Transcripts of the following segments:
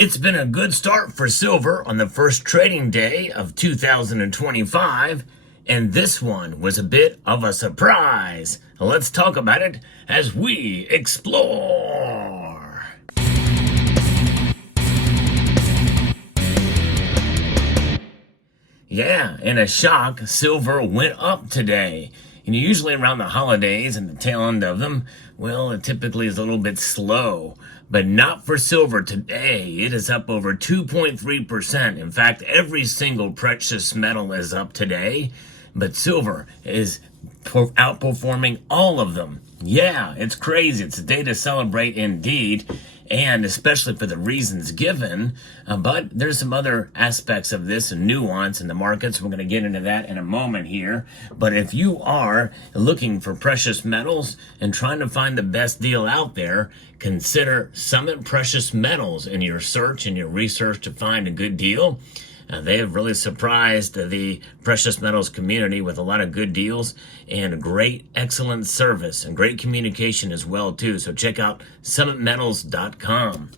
It's been a good start for silver on the first trading day of 2025, and this one was a bit of a surprise. Let's talk about it as we explore. Yeah, in a shock, silver went up today. And usually around the holidays and the tail end of them, well, it typically is a little bit slow. But not for silver today. It is up over 2.3%. In fact, every single precious metal is up today. But silver is outperforming all of them. Yeah, it's crazy. It's a day to celebrate indeed, and especially for the reasons given. But there's some other aspects of this and nuance in the markets. We're going to get into that in a moment here. But if you are looking for precious metals and trying to find the best deal out there, consider Summit Precious Metals in your search and your research to find a good deal. They have really surprised the precious metals community with a lot of good deals and great, excellent service and great communication as well, too. So check out summitmetals.com.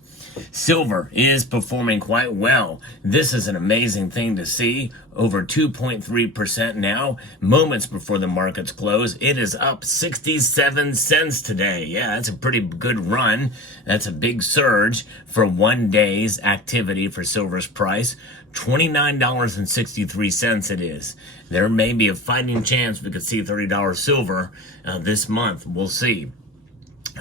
Silver is performing quite well. This is an amazing thing to see. Over 2.3% now. Moments before the markets close, it is up 67 cents today. Yeah, that's a pretty good run. That's a big surge for one day's activity for silver's price. $29.63 it is. There may be a fighting chance we could see $30 silver this month. We'll see.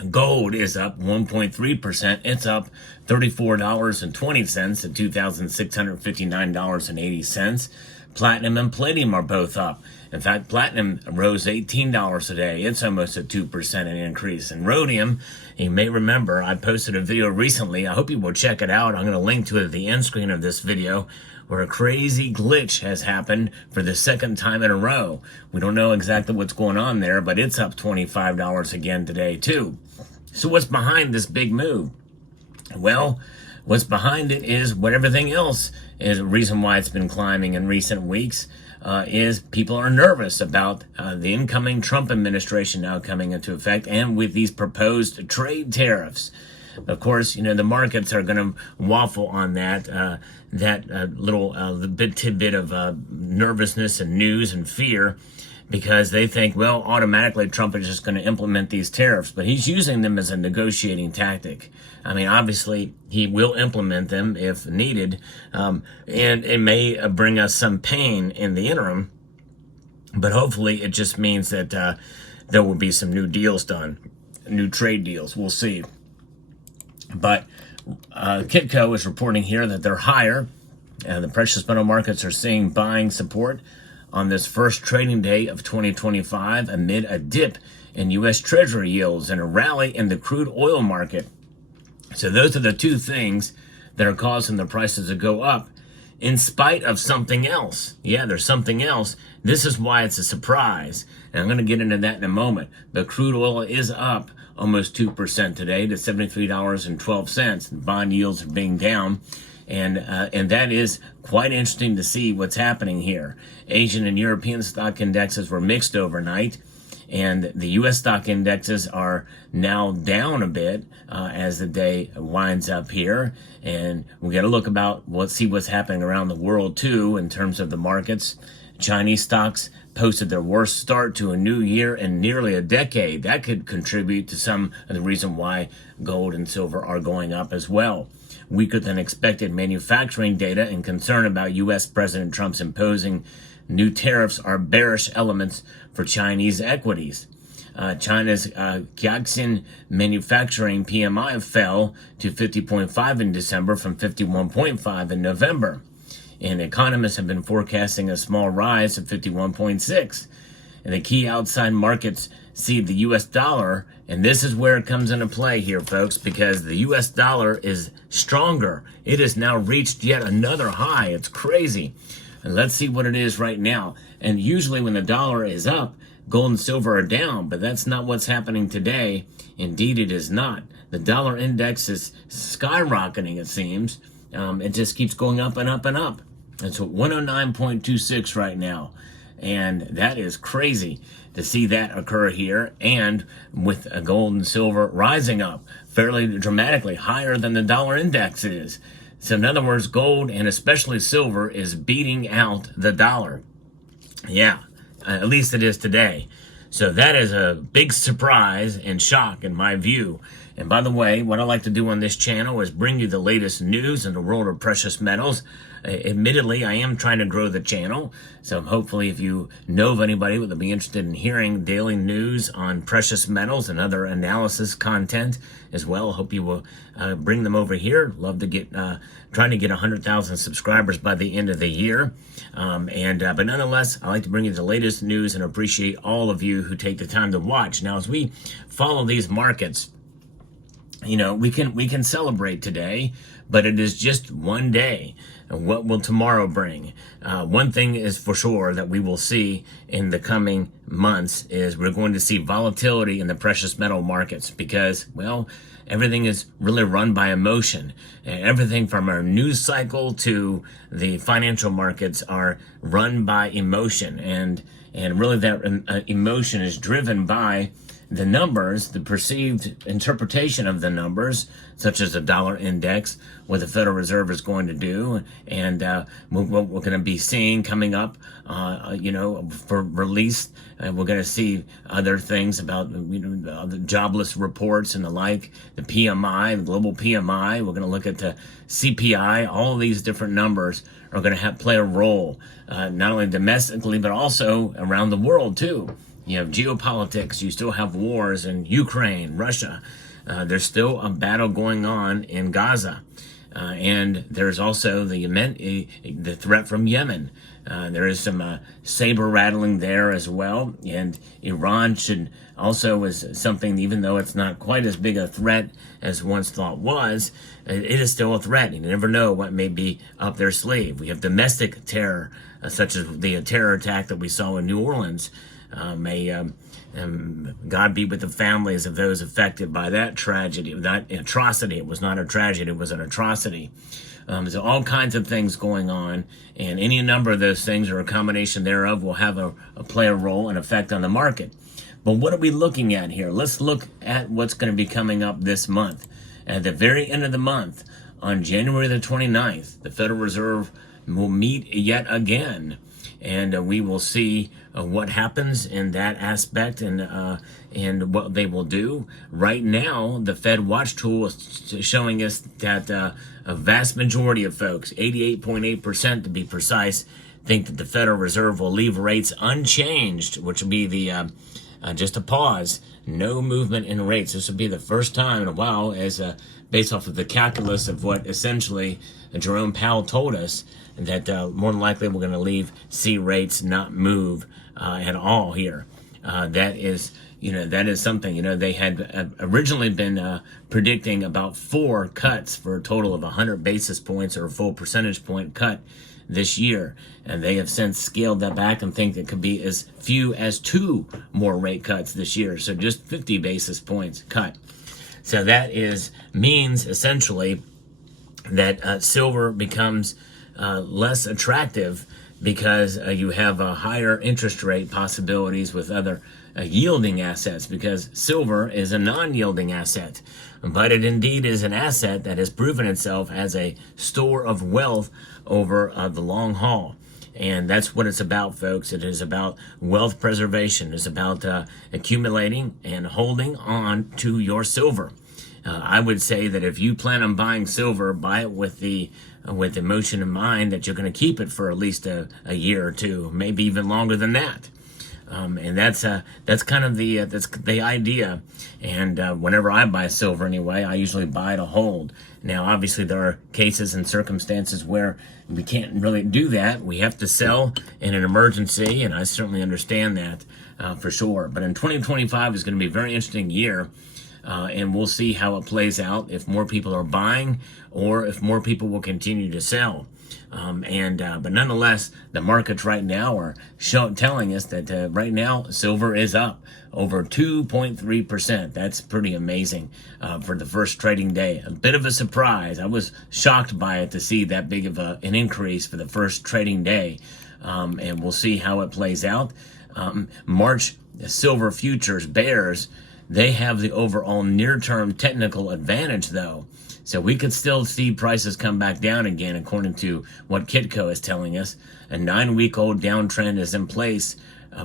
Gold is up 1.3%. It's up $34.20 to $2,659.80. Platinum and palladium are both up. In fact, platinum rose $18 a day. It's almost a 2% increase. And rhodium, you may remember, I posted a video recently. I hope you will check it out. I'm going to link to it at the end screen of this video, where a crazy glitch has happened for the second time in a row. We don't know exactly what's going on there, but it's up $25 again today, too. So what's behind this big move? Well, what's behind it is what everything else is. The reason why it's been climbing in recent weeks is people are nervous about the incoming Trump administration now coming into effect, and with these proposed trade tariffs. Of course, you know, the markets are going to waffle on that little tidbit of nervousness and news and fear, because they think, well, automatically Trump is just going to implement these tariffs. But he's using them as a negotiating tactic. I mean, obviously, he will implement them if needed, and it may bring us some pain in the interim. But hopefully, it just means that there will be some new deals done, new trade deals. We'll see. But Kitco is reporting here that they're higher, and the precious metal markets are seeing buying support on this first trading day of 2025 amid a dip in U.S. Treasury yields and a rally in the crude oil market. So those are the two things that are causing the prices to go up in spite of something else. Yeah, there's something else. This is why it's a surprise, and I'm going to get into that in a moment. But crude oil is up almost 2% today to $73.12. Bond yields are being down, and that is quite interesting to see what's happening here. Asian and European stock indexes were mixed overnight, and the U.S. stock indexes are now down a bit as the day winds up here. And we got to look about see what's happening around the world too in terms of the markets. Chinese stocks posted their worst start to a new year in nearly a decade. That could contribute to some of the reason why gold and silver are going up as well. Weaker than expected manufacturing data and concern about U.S. President Trump's imposing new tariffs are bearish elements for Chinese equities. China's Xiaxin manufacturing PMI fell to 50.5 in December from 51.5 in November. And economists have been forecasting a small rise to 51.6. And the key outside markets see the U.S. dollar, and this is where it comes into play here, folks, because the U.S. dollar is stronger. It has now reached yet another high. It's crazy. And let's see what it is right now. And usually when the dollar is up, gold and silver are down, but that's not what's happening today. Indeed, it is not. The dollar index is skyrocketing, it seems. It just keeps going up and up and up. It's 109.26 right now. And that is crazy to see that occur here, and with gold and silver rising up fairly dramatically higher than the dollar index is. So in other words, gold and especially silver is beating out the dollar. Yeah, at least it is today. So that is a big surprise and shock in my view. And by the way, what I like to do on this channel is bring you the latest news in the world of precious metals. Admittedly, I am trying to grow the channel. So hopefully if you know of anybody that would be interested in hearing daily news on precious metals and other analysis content as well, hope you will bring them over here. Love to get, trying to get 100,000 subscribers by the end of the year. But nonetheless, I like to bring you the latest news and appreciate all of you who take the time to watch. Now, as we follow these markets, you know, we can celebrate today, but it is just one day. And what will tomorrow bring? One thing is for sure that we will see in the coming months is we're going to see volatility in the precious metal markets because, well, everything is really run by emotion. Everything from our news cycle to the financial markets are run by emotion. And really that emotion is driven by the numbers, the perceived interpretation of the numbers, such as the dollar index, what the Federal Reserve is going to do, and what we're going to be seeing coming up, you know, for release. We're going to see other things about, you know, the jobless reports and the like, the PMI, the global PMI. We're going to look at the CPI. All of these different numbers are going to play a role, not only domestically, but also around the world, too. You have geopolitics. You still have wars in Ukraine, Russia. There's still a battle going on in Gaza. And there's also the threat from Yemen. There is some saber rattling there as well. And Iran should also is something, even though it's not quite as big a threat as once thought was, it is still a threat. You never know what may be up their sleeve. We have domestic terror, such as the terror attack that we saw in New Orleans. God be with the families of those affected by that tragedy, that atrocity. It was not a tragedy, it was an atrocity. There's all kinds of things going on, and any number of those things or a combination thereof will have play a role and effect on the market. But what are we looking at here? Let's look at what's going to be coming up this month. At the very end of the month, on January the 29th, the Federal Reserve will meet yet again. And we will see what happens in that aspect and what they will do. Right now, the Fed Watch tool is showing us that a vast majority of folks, 88.8% to be precise, think that the Federal Reserve will leave rates unchanged, which will be the just a pause, no movement in rates. This will be the first time in a while, as based off of the calculus of what essentially Jerome Powell told us, that more than likely we're going to see rates not move at all here. That is something. They had originally been predicting about 4 cuts for a total of 100 basis points or a full percentage point cut this year, and they have since scaled that back and think it could be as few as 2 more rate cuts this year. So just 50 basis points cut. So that means essentially that silver becomes less attractive because you have higher interest rate possibilities with other yielding assets, because silver is a non-yielding asset, but it indeed is an asset that has proven itself as a store of wealth over the long haul. And that's what it's about, folks. It is about wealth preservation. It's about accumulating and holding on to your silver. I would say that if you plan on buying silver, buy it with the emotion in mind that you're going to keep it for at least a year or two, maybe even longer than that. And that's kind of that's the idea. And whenever I buy silver anyway, I usually buy to hold. Now, obviously, there are cases and circumstances where we can't really do that. We have to sell in an emergency, and I certainly understand that for sure. But in 2025 is going to be a very interesting year. And we'll see how it plays out, if more people are buying or if more people will continue to sell. But nonetheless, the markets right now are telling us that right now silver is up over 2.3%. That's pretty amazing for the first trading day. A bit of a surprise. I was shocked by it to see that big of an increase for the first trading day. And we'll see how it plays out. March silver futures bears, they have the overall near-term technical advantage, though. So we could still see prices come back down again, according to what Kitco is telling us. A 9-week-old downtrend is in place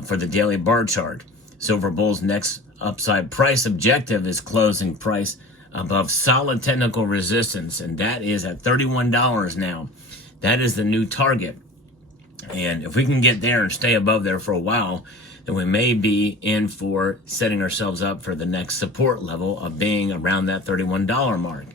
for the daily bar chart. Silver Bull's next upside price objective is closing price above solid technical resistance, and that is at $31 now. That is the new target. And if we can get there and stay above there for a while, then we may be in for setting ourselves up for the next support level of being around that $31 mark.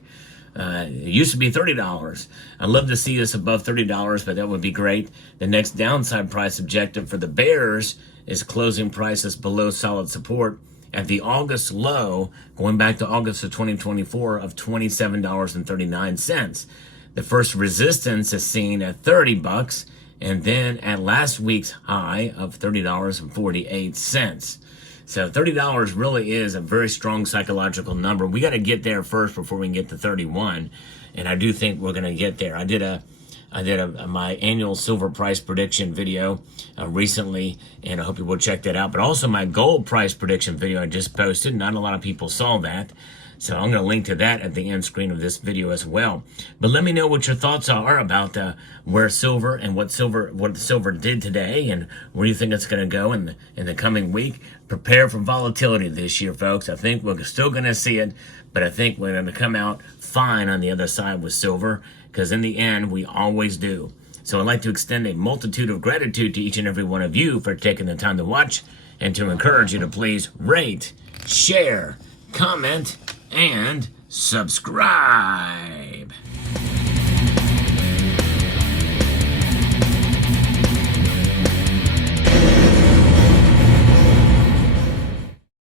It used to be $30. I'd love to see us above $30, but that would be great. The next downside price objective for the bears is closing prices below solid support at the August low, going back to August of 2024, of $27.39. The first resistance is seen at $30, and then at last week's high of $30.48. So $30 really is a very strong psychological number. We got to get there first before we can get to 31, and I do think we're going to get there. I did my annual silver price prediction video recently, and I hope you will check that out. But also my gold price prediction video I just posted. Not a lot of people saw that, so I'm going to link to that at the end screen of this video as well. But let me know what your thoughts are about where silver and what silver did today, and where you think it's going to go in the coming week. Prepare for volatility this year, folks. I think we're still going to see it, but I think we're going to come out fine on the other side with silver, because in the end, we always do. So I'd like to extend a multitude of gratitude to each and every one of you for taking the time to watch, and to encourage you to please rate, share, comment, and subscribe.